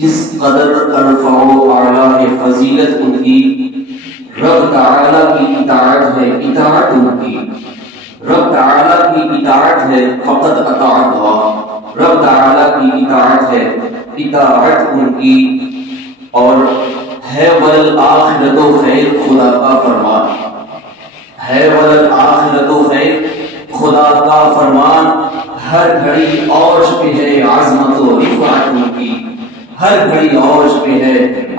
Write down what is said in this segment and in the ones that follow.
جس قدر ارفع و اعلیٰ ہے فضیلت ان کی، رب تعالیٰ کی اطاعت ہے اطاعت ان کی، رب تعالیٰ کی اطاعت ہے فقط اطاعت اللہ، رب تعالیٰ کی اطاعت ہے اطاعت ان کی، اور ہے والآخرت و خیر خدا کا فرمان، ہے والآخرت و خیر خدا کا فرمان، ہر گھڑی عرش پہ ہے عظمت و رفعت ان کی، ہر گھڑی عرش پہ ہے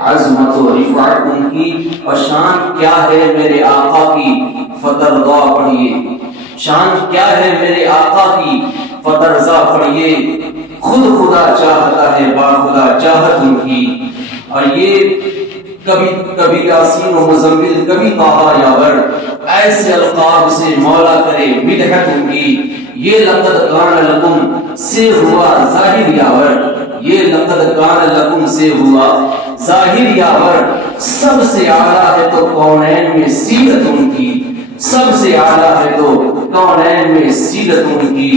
عظمت و رفعت ان کی، اور شان کیا ہے میرے آقا کی فترضا پڑھیے، شان کیا ہے میرے آقا کی فترضا پڑھیے، خود خدا چاہتا ہے با خدا چاہت ان کی، اور یہ کبھی یاسین و مزمل کبھی طٰہٰ یاور، ایسے القاب سے مولا کرے مدحت ان کی، یہ لقد کان لکم سے ہوا ظاہر یاور، یہ لقد کان لکم سے ہوا ظاہر یاور، سب سے اعلیٰ ہے تو کونین میں سیرت ان کی، سب سے اعلیٰ ہے تو کونین میں سیرت ان کی۔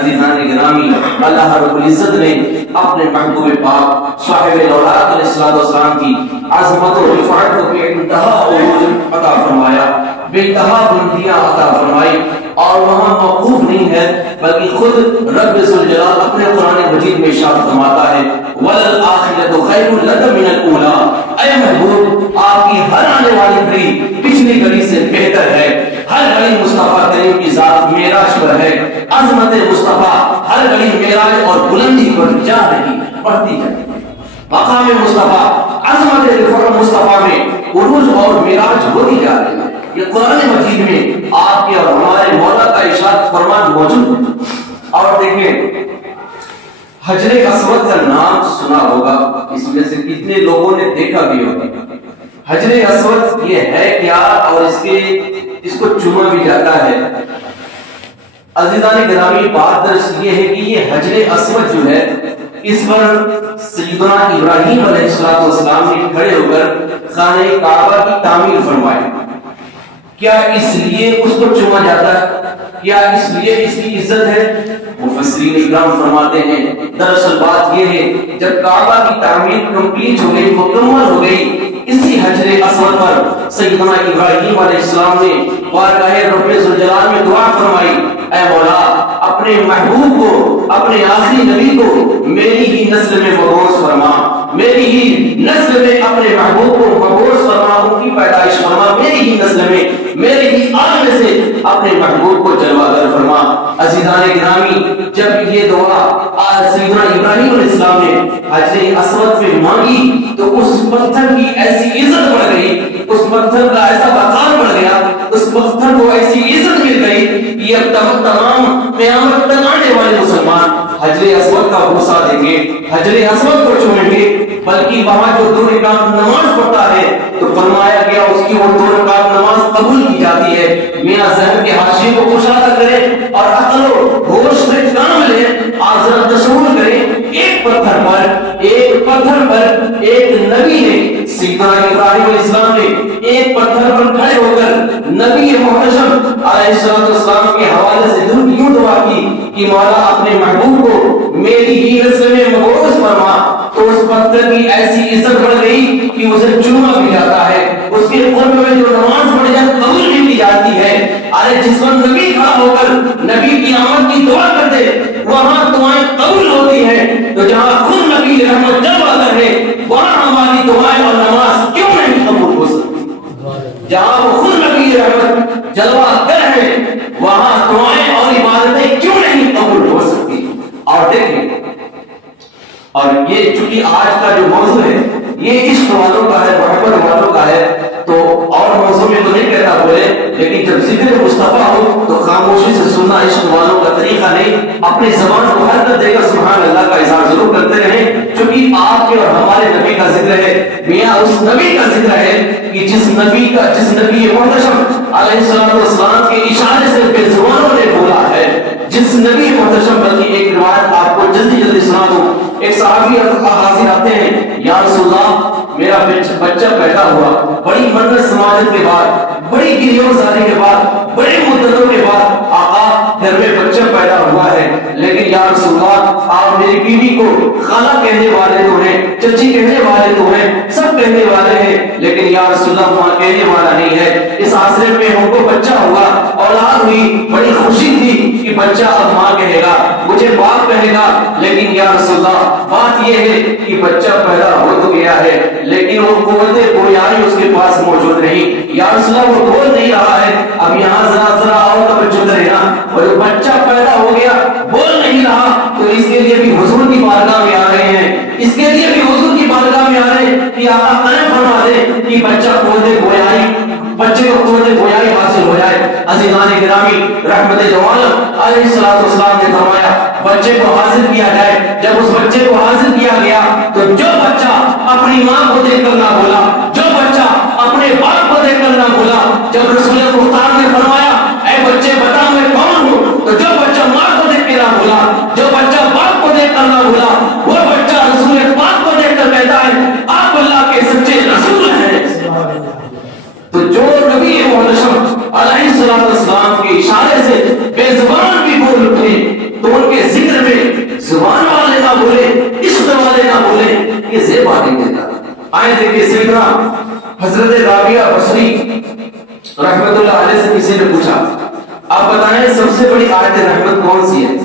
عزیزان گرامی، اللہ رب العزت نے اپنے محبوب پاک صاحب الاولاد علیہ السلام کی عظمت و رفعت کو بے انتہا عروج عطا فرمایا، بے انتہا بلندیاں عطا فرمائی، اور وہاں موقوف نہیں ہے بلکہ خود رب ذوالجلال اپنے قرآن مجید میں ارشاد فرماتا ہے وَلَلْآخِرَةُ خَيْرٌ لَكَ مِنَ الْأُولَىٰ، اے محبوب آپ کی ہر آنے والی گھڑی پچھلی گھڑی سے بہتر ہے، ہر گھڑی مصطفیٰ کریم کی ذات معراج پر ہے، عظمت مصطفیٰ ہر گھڑی معراج اور بلندی پر جا رہی بڑھتی جائے، مقام مصطفیٰ عظمت مصطفیٰ میں عروج اور معراج ہوتی جا رہی ہے۔ یہ قرآن مجید میں آپ کے اور ہمارے مولا کا ارشاد فرمان موجود ہے۔ اور دیکھیں حجر اسود کا نام سنا ہوگا، اس میں سے کتنے لوگوں نے دیکھا بھی ہوگا؟ حجر اسود یہ ہے کیا اور اس کو چوما بھی جاتا ہے؟ عزیزان گرامی، بات درس یہ ہے کہ یہ حجر اسود جو ہے اس پر سیدنا ابراہیم علیہ السلام نے کھڑے ہو کر خانہ کعبہ کی تعمیر فرمائی۔ کیا اس لیے اس کو چوما جاتا ہے؟ کیا اس لیے اس کی عزت ہے؟ مفسرین اکرام فرماتے ہیں دراصل بات یہ ہے جب کعبہ کی تعمیر کمپلیٹ ہو گئی، مکمل ہو گئی، اسی حجر اسود پر سیدنا ابراہیم علیہ السلام نے بارگاہ رب ذوالجلال میں دعا فرمائی، اے مولا اپنے محبوب کو، اپنے آخری نبی کو میری ہی نسل میں مبعوث فرما، میری ہی نسل میں اپنے محبوب کو مبعوث فرما، ان کی پیدائش فرما، میری ہی نسل میں، میرے ہی آل میں سے اپنے محبوب کو جلوہ گر فرما۔ عزیزان گرامی، جب یہ دعا سیدنا ابراہیم علیہ السلام نے حجر اسود پہ مانگی تو اس پتھر کی ایسی عزت بڑھ گئی، اس پتھر کا ایسا وقار بڑھ گیا، اس پتھر کو ایسی عزت مل گئی کہ اب تمام قیامت تک آنے والے مسلمان حجر اسود کا بوسہ دیں گے، حجر اسود کو چھوئیں گے، بلکہ وہاں جو 2 رکعت نماز پڑھتا ہے تو فرمایا گیا اس کی وہ 2 رکعت نماز قبول کی جاتی ہے۔ میاں ذہن کے حاشیے کو کشادہ کریں اور عقل و ہوش سے کام لیں، آپ ذرا تصور کریں ایک پتھر پر ایک نبی نے، سیدنا ابراہیم علیہ السلام نے ایک پتھر پر کھڑے ہو کر نبی محتشم علیہ السلام کے حوالے سے یوں دعا کی کہ مولا اپنے محبوب کو میری ہی نسل میں مبعوث فرما، تو اس پتھر کی ایسی عزت بڑھ گئی کہ اسے چوما بھی جاتا ہے، اس کے قرب میں جو نماز پڑھی جائے قبول بھی کی جاتی ہے۔ ارے جس پر نبی کھڑا ہو کر نبی کی آمد کی دعا کرتے وہاں دعائیں قبول ہوتی ہیں، تو جہاں خود نبی رحمت جلوہ گر ہے وہاں ہماری دعائیں اور نماز کیوں نہیں قبول ہو سکتی؟ جہاں وہ خود نبی رحمت جلوہ گر ہے وہاں دعائیں اور عبادتیں کیوں نہیں قبول ہو سکتی؟ اور دیکھیں، اور یہ چونکہ آج کا جو موضوع ہے یہ عشق والوں کا ہے، محبت والوں کا ہے، تو اور موضوع میں تو نہیں کہتا بولے، لیکن جب ذکر مصطفیٰ ہو تو خاموشی سے سننا عشق والوں کا طریقہ نہیں، اپنی زبان کو حرکت دے کر سبحان اللہ کا اظہار ضرور کرتے رہیں، چونکہ آپ کے اور ہمارے نبی کا ذکر ہے، میاں اس نبی کا ذکر ہے کہ جس نبی محتشم علیہ السلام کے اشارے سے بے زبانوں نے بولا ہے، جس نبی محتشم، بلکہ ایک روایت آپ کو جلدی سنا دوں، ایک صحابی حاضر آتے ہیں، یا رسول اللہ میرا بچہ پیدا ہوا، بڑی منت سماجت کے بعد، بڑی گریوں ساری کے بعد، بڑی مدتوں کے بعد آقا گھر میں بچہ پیدا ہوا ہے، لیکن یا رسول اللہ آپ میری بیوی کو خالہ کہنے والے تو ہیں، چچی کہنے والے تو ہیں، سب کہنے والے ہیں، لیکن یا رسول اللہ وہاں کہنے والا نہیں ہے۔ اس آسرے میں ہم کو بچہ ہوا، اولاد ہوئی، بڑی خوشی تھی کہ بچہ اب ماں کہے گا، مجھے باپ کہے گا، لیکن یا رسول اللہ بات یہ ہے کہ بچہ پیدا ہو تو گیا ہے لیکن وہ قوت گویائی اس کے پاس موجود نہیں۔ یا رسول اللہ وہ بول نہیں رہا ہے، اب یہاں ذرا اور توجہ کریں نا، اور جو بچہ پیدا ہو گیا بول نہیں رہا تو اس کے لیے بھی حضور کی بارگاہ میں آ رہے ہیں، اس کے لیے بھی حضور کی بارگاہ میں آ رہے ہیں کہ آقا قائم فرما دے کہ بچہ قوت گویائی، بچے کو قوت گویائی حاصل ہو جائے۔ عزیزان گرامی، رحمت دو عالم علیہ الصلوۃ والسلام نے فرمایا بچے کو حاصل کیا جائے۔ جب اس بچے کو حاصل کیا گیا تو جو بچہ اپنی ماں کو دیکھ کر نہ بولا، جو بچہ اپنے باپ کو دیکھ کر نہ بولا، جب رسول مختار نے فرمایا اے بچے بتا میں کون ہوں، تو جو بچہ ماں کو دیکھ کے نہ بولا، جو بچہ باپ کو دیکھ کر نہ بولا، وہ بچہ رسول پاک کو دیکھ کر کہتا ہے آپ اللہ کے سچے رسول ہیں۔ تو جو نبی محتشم علیہ الصلوۃ والسلام کے اشارے سے بے زبان بھی بول اٹھے تو ان کے ذکر میں زبان والے نہ بولے، عشق والے نہ بولے، یہ زیب آنے دیتا۔ آئے دیکھیں سیدنا حضرت رابعہ بصری رحمت اللہ علیہ سے کسی نے پوچھا آپ بتائیں سب سے بڑی آیت رحمت کون سی ہے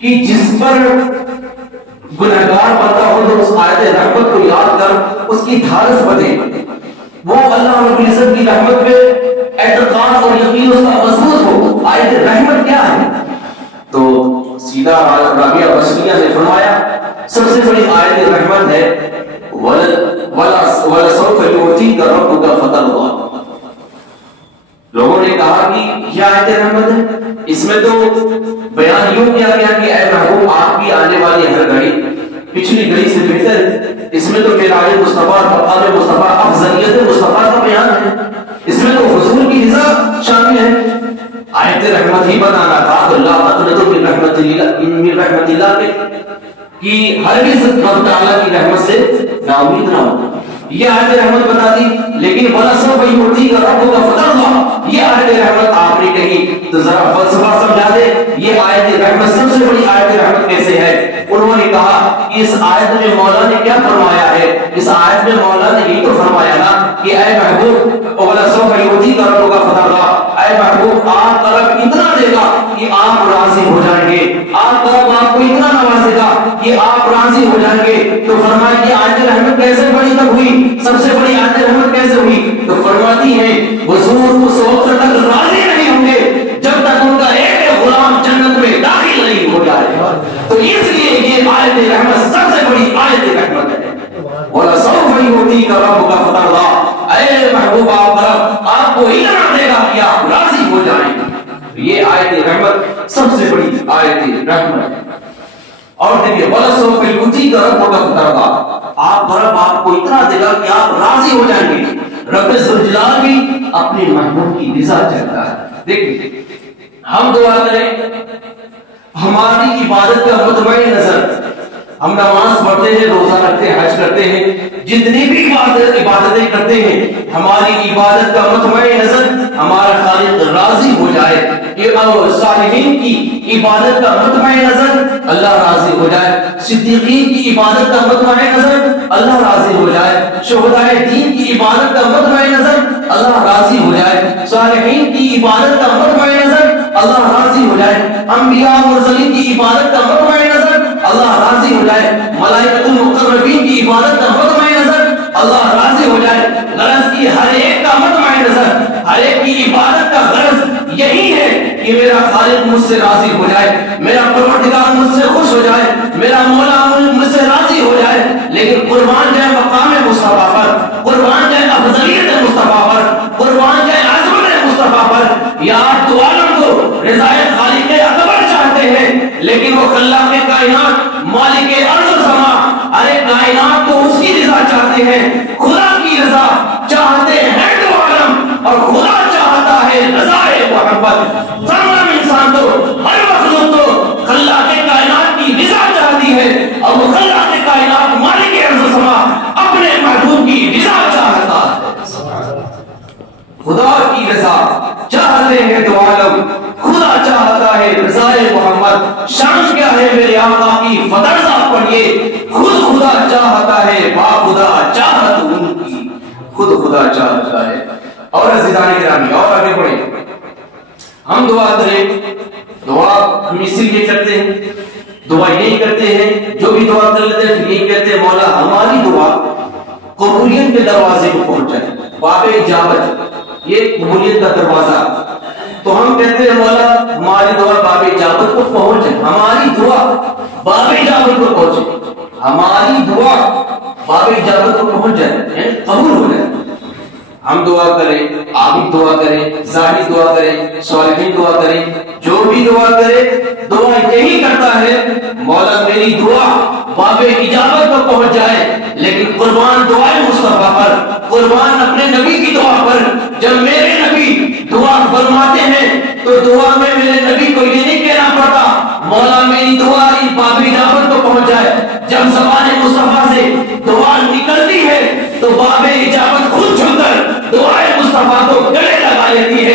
کہ جس پر گنہگار بندہ ہو تو اس آیت رحمت کو یاد کر اس کی دھارس بنے، وہ اللہ رب العزت کی رحمت پہ اعتقاد اور یقین اس کا مضبوط ہو۔ آیت رحمت کیا ہے؟ تو سیدھا رابعہ بصریہ نے فرمایا سب سے بڑی آیت رحمت ہے وَلَسَوْفَ يُعْطِيكَ رَبُّكَ فَتَرْضَىٰ۔ لوگوں نے کہا کہ یہ آیت رحمت ہے، اس میں تو بیان یوں کیا گیا کہ اے محبوب آپ کی آنے والی ہر گھڑی پچھلی گھڑی سے بہتر ہے، اس میں تو معراج مصطفیٰ، مقام مصطفیٰ، افضلیت مصطفیٰ کا بیان ہے، اس میں تو حضور کی رضا شامل ہے۔ آیت رحمت ہی بنانا تھا تو اللہ اقنطوا من رحمت اللہ کے کہ ہرگز رب تعالیٰ کی رحمت سے ناامید نہ ہو، یہ آیت رحمت بتا دی۔ لیکن وَلَسَوْفَ يُعْطِيكَ رَبُّكَ فَتَرْضَىٰ یہ آیت رحمت آپ نے کہی تو ذرا فلسفہ سمجھا دے، یہ آیت رحمت سب سے بڑی آیت رحمت کیسے ہے؟ انہوں نے کہا کہ اس آیت میں مولا نے کیا فرمایا ہے؟ اس آیت میں مولا نے یہی تو فرمایا نا کہ اے محبوب وَلَسَوْفَ يُعْطِيكَ رَبُّكَ فَتَرْضَىٰ، اے محبوب آپ طرف اتنا دے گا کہ آپ راضی ہو جائیں گے، آپ طرف آپ کو اتنا نوازے گا کہ آپ راضی ہو جائیں گے۔ تو فرمایا کہ آیت رحمت کیسے بڑی تک ہوئی، سب سے بڑی آیت رحمت کیسے ہوئی؟ تو فرماتی ہیں حضور اس وقت تک راضی نہیں ہوں گے جب تک ان کا ایک غلام جنت میں داخل نہیں ہو جائے۔ تو اس لیے یہ آیت رحمت سب سے بڑی آیت رحمت ہے۔ وَلَسَوْفَ يُعْطِيكَ رَبُّكَ فَتَرْضَىٰ اے محبوب آپ کو اتنا دے گا کہ آپ راضی ہو جائیں۔ یہ آیت رحمت سب سے بڑی آیت رحمت ہے۔ اور دیکھیں وَلَسَوْفَ يُعْطِيكَ رَبُّكَ فَتَرْضَىٰ آپ کو اتنا دے گا کہ آپ راضی ہو جائیں گے۔ رب ذوالجلال بھی اپنے محبوب کی رضا چاہتا ہے۔ دیکھیں ہم دعا کریں ہماری عبادت کا مطمئن نظر، ہم نماز پڑھتے ہیں، روزہ رکھتے ہیں، حج کرتے ہیں، جتنی بھی عبادتیں کرتے ہیں، ہماری عبادت کا مطمئن نظر ہمارا خالق راضی ہو جائے، صالحین کی عبادت کا مطمئن نظر اللہ راضی ہو جائے، صدیقین کی عبادت کا مطمئن نظر اللہ راضی ہو جائے، شہداء دین کی عبادت کا مطمئن نظر اللہ راضی ہو جائے، صالحین کی عبادت کا مطمئن نظر اللہ راضی ہو جائے، انبیاء مرسلین کی عبادت کا مطمئن نظر اللہ راضی ہو جائے، ملائکۃ المقربین کی عبادت کا مطمئن نظر اللہ راضی ہو جائے۔ غرض کی ہر ایک کا مطمئن نظر، ہر ایک کی عبادت کا غرض یہی ہے کہ میرا خالق مجھ سے راضی ہو جائے، میرا پروردگار مجھ سے خوش ہو جائے، میرا مولا مجھ سے راضی ہو جائے۔ لیکن قربان جائے مقام مصطفیٰ پر، قربان جائے افضلیت مصطفیٰ پر، قربان جائے عظمت مصطفیٰ پر۔ یار تو عالم کو رضایت خالق اکبر چاہتے ہیں لیکن وہ خلاق کائنات مالک ارض و سما، ارے کائنات تو اس کی رضا چاہتے ہیں، خدا کی رضا چاہتے ہیں تو عالم، اور خدا چاہتا ہے رضا محمد۔ تمام انسان تو ہر مخلوق تو خلاق کائنات کی رضا چاہتی ہے، اور وہ خلاق کائنات مالک ارض و سما اپنے محبوب کی رضا چاہتا ہے۔ خدا کی رضا چاہتے ہیں تو عالم، خدا چاہتا ہے رضا محمد۔ شان کیا ہے میرے آقا کی فترضا پڑھیے، خود خدا چاہتا خدا چاہتا ہے۔ اور عزیزان گرامی اور آگے بڑھیں، ہم دعا کریں، دعا ہم اسی لیے کرتے ہیں، دعا یہی کرتے ہیں، جو بھی دعا کر لیتے ہیں پھر یہی کہتے ہیں مولا ہماری دعا قبولیت کے دروازے کو پہنچ جائے، باب اجابت، یہ قبولیت کا دروازہ، تو ہم کہتے ہیں مولا ہماری دعا باب اجابت کو پہنچ جائے، ہماری دعا باب اجابت کو پہنچے، ہماری دعا باب اجابت کو پہنچ جائے، یعنی قبول ہو جائے۔ ہم دعا کریں، عابد دعا کریں، زاہد دعا کریں، صالحین دعا کریں، جو بھی دعا کرے دعا یہی کرتا ہے مولا میری دعا باب اجابت پر پہنچ جائے، لیکن قربان دعائے مصطفیٰ پر، قربان اپنے نبی کی دعا پر۔ جب میرے نبی دعا فرماتے ہیں تو دعا میں میرے نبی کو یہ نہیں کہنا پڑتا مولا میری دعا باب اجابت کو پہنچ جائے، جب زبان مصطفیٰ سے دعا نکلتی ہے تو باب اجابت خود چھو کر دعائے مصطفیٰ کو گلے لگا لیتی ہے۔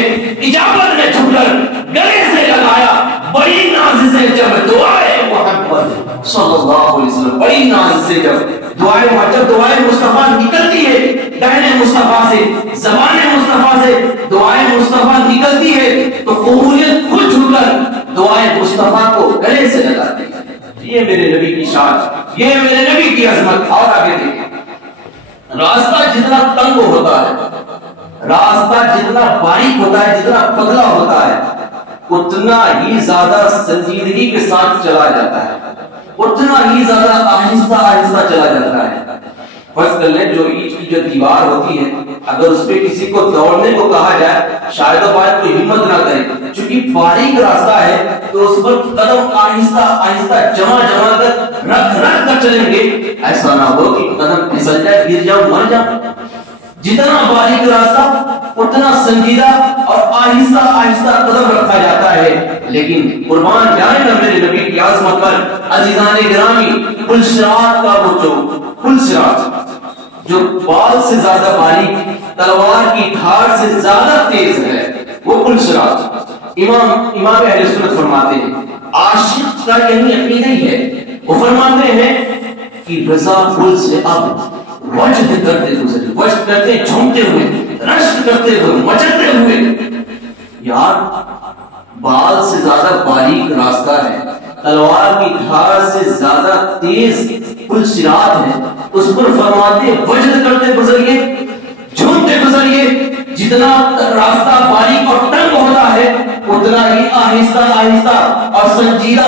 اجابت نے چھو کر گلے سے لگایا، بڑی ناز سے جب دعائے محمد صلی اللہ علیہ وسلم، بڑی ناز سے جب دعائے مصطفیٰ نکلتی ہے، دہن مصطفیٰ سے، زبان مصطفیٰ سے دعائے مصطفیٰ نکلتی ہے تو قبولیت خود چھو کر دعائے مصطفیٰ کو گلے سے لگاتی ہے۔ یہ میرے نبی کی شان، یہ میرے نبی کی عظمت۔ اور آگے دیکھیں، راستہ جتنا تنگ ہوتا ہے، راستہ جتنا باریک ہوتا ہے، جتنا پتلا ہوتا ہے، اتنا ہی زیادہ سنجیدگی کے ساتھ چلا جاتا ہے، اتنا ہی زیادہ آہستہ آہستہ چلا جاتا ہے۔ فرض کر لیں جو اینٹ کی جو دیوار ہوتی ہے، اگر اس پہ کسی کو دوڑنے کو کہا جائے شاید وہ باید کوئی ہمت نہ کرے، چونکہ باریک راستہ ہے تو اس پر قدم آہستہ آہستہ جمع کر رکھ کر چلیں گے، ایسا نہ ہو کہ قدم پھسل جائے، گر جاؤ، مر جاؤ۔ جتنا باریک راستہ اتنا سنجیدہ اور آہستہ آہستہ قدم رکھا جاتا ہے۔ لیکن قربان جائے نا میرے نبی کی عظمت پر، عزیزان گرامی، پل صراط کا وہ پل صراط جو بال سے زیادہ باریک، تلوار کی دھار سے زیادہ تیز ہے، وہ پل صراط۔ امام اہل سنت فرماتے ہیں، عاشق کا یہی عقیدہ ہی ہے، وہ فرماتے ہیں کہ رضا پل سے اب وجد کرتے گزرے، وجد کرتے جھومتے ہوئے، رشک کرتے ہوئے، مچلتے ہوئے۔ یار بال سے زیادہ باریک راستہ ہے، تلوار کی دھار سے زیادہ تیز پل صراط ہے، اس پر فرماتے وجد کرتے گزریے، جھومتے گزریے۔ جتنا راستہ باریک اور تنگ ہوتا ہے اتنا ہی آہستہ آہستہ اور سنجیدہ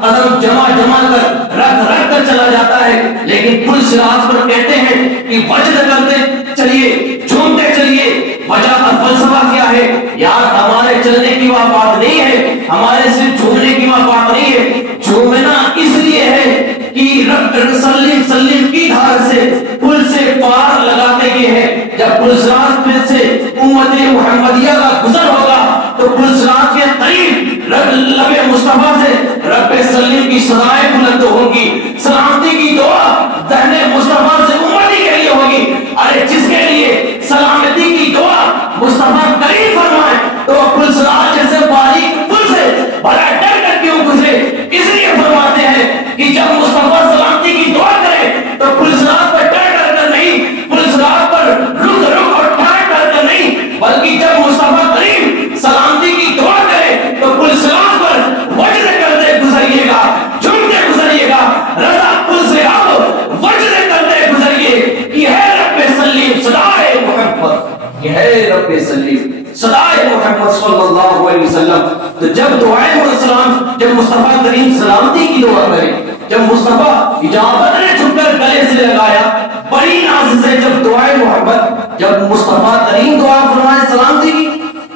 قدم جمع کر رکھ کر چلا جاتا ہے۔ لیکن پل صراط پر کہتے ہیں کہ وجد کرتے چلیے، جھومتے چلیے۔ وجہ کا فلسفہ کیا ہے؟ یار ہمارے چلنے کی وہ بات نہیں ہے، ہمارے صرف جھومنے کی وہ بات نہیں ہے، جھومنا اس لیے ہے کہ رب سلیم کی دھار سے پل سے پار لگاتے یہ ہے۔ جب پل صراط میں سے امت محمدیہ کا گزر ہوگا تو پل صراط کے قریب لب مصطفیٰ سے رب سلیم کی صدائیں بلند ہوں گی، سلامتی کی دعا دہن مصطفیٰ سے امتی کے لیے ہوگی۔ ارے جس کے لیے سلامتی کی دعا مصطفیٰ کریم فرمائے تو پل صراط جیسے باریک پل سے بڑا ڈر کر کیوں گزرے؟ اس لیے فرماتے ہیں کہ جب مصطفیٰ سلامتی کی دعا کرے تو پل صراط پر ڈر کر نہیں، پل صراط پر رک اور ٹھہر کر نہیں، بلکہ جب مصطفیٰ کریم سلامتی کی دعا کرے تو پل صراط پر وجد کرتے گزریے گا، جھومتے گزریے گا۔ رضا پل سے اب وجد کرتے گزریے۔ یہ ہے رب سلیم صدائے محمد، یہ ہے رب سلیم صدائے محمد صلی اللہ علیہ وسلم۔ تو جب دعائے السلام، جب مصطفیٰ کریم سلامتی کی دعا کرے، جب مصطفیٰ اجابت نے چھپ کر گلے سے لگایا، بڑی ناز سے جب دعائے محبت، جب مصطفیٰ کریم دعا فرمائے سلامتی کی،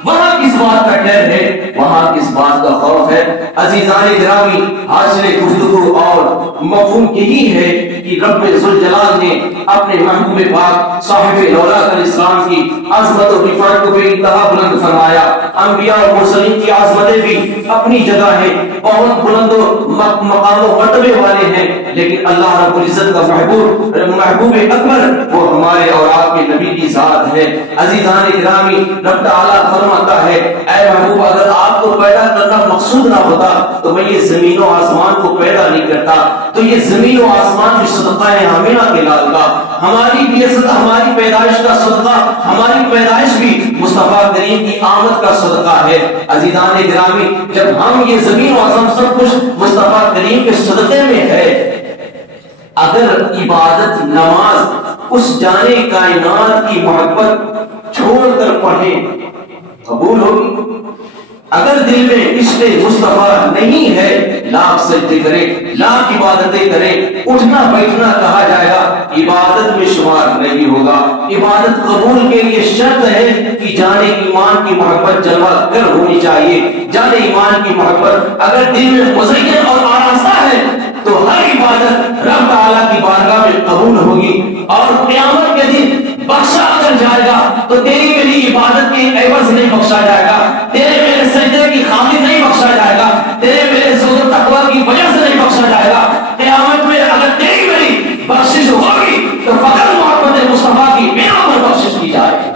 وہاں کس بات کا ڈر ہے، وہاں کس بات کا خوف ہے؟ عزیزان گرامی، حاصل گفتگو اور مفہوم یہی ہے کہ رب ذوالجلال نے اپنے محبوب پاک صاحب لولاک الاسلام کی عظمت و رفعت کو بے انتہا بلند فرمایا۔ انبیاء اور مرسلین کی عظمتیں بھی اپنی جگہ ہیں، بہت بلند مقام و مرتبے والے ہیں، لیکن اللہ رب العزت کا محبوب اکبر وہ ہمارے اور آپ کے نبی کی ذات ہے۔ عزیزان گرامی، رب تعالیٰ فرماتا ہے اے محبوب اگر آپ کو پیدا کرنا مقصود نہ ہوتا تو میں یہ زمین و آسمان کو پیدا نہیں کرتا. تو یہ زمین و آسمان بھی صدقہ ہے آمنہ کے لال کا. ہماری بھی ہماری پیدائش کا صدقہ, ہماری پیدائش بھی مصطفیٰ کریم کی آمد کا صدقہ ہے. عزیزان گرامی, جب ہم یہ زمین و آسمان سب کچھ مصطفیٰ کریم کے صدقے میں ہے, اگر عبادت نماز اس جانے کائنات کی محبت چھوڑ کر پڑھیں قبول ہوگی؟ اگر دل میں عشق مصطفیٰ نہیں ہے, لاکھ سجدے کرے, لاکھ عبادتیں کرے, اٹھنا بیٹھنا کہا جائے گا, عبادت میں شمار نہیں ہوگا. عبادت قبول کے لیے شرط ہے کہ جانے ایمان کی محبت جلوہ گر ہونی چاہیے. جانے ایمان کی محبت اگر دل میں مزین اور آراستہ ہے تو ہر عبادت رب تعالیٰ کی بارگاہ میں قبول ہوگی. اور قیامت کے دن بخشا اگر جائے گا تو تیری میری عبادت کے عوض نہیں بخشا جائے گا, تیرے میرے سجدے کی خاطر نہیں بخشا جائے گا, تیرے میرے زہد و تقویٰ کی وجہ سے نہیں بخشا جائے گا. قیامت میں اگر تیری میری بخشش ہوگی تو فقط محبت مصطفیٰ کی بنا پر بخشش کی جائے گی.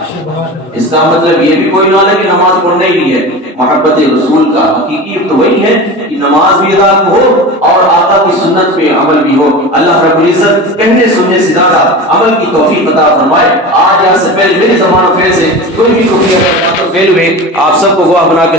اس کا مطلب یہ بھی کوئی نہ ہے کہ نماز پڑھنا ہی نہیں ہے. محبت رسول کا حقیقی تو وہی ہے کہ نماز بھی ادا ہو اور آقا کی سنت پہ عمل بھی ہو. اللہ رب العزت کہنے سننے سے زیادہ عمل کی توفیق عطا فرمائے. آج یہاں سے پہلے میرے زبان و فعل سے کوئی بھی فیل ہوئے آپ سب کو گواہ بنا کے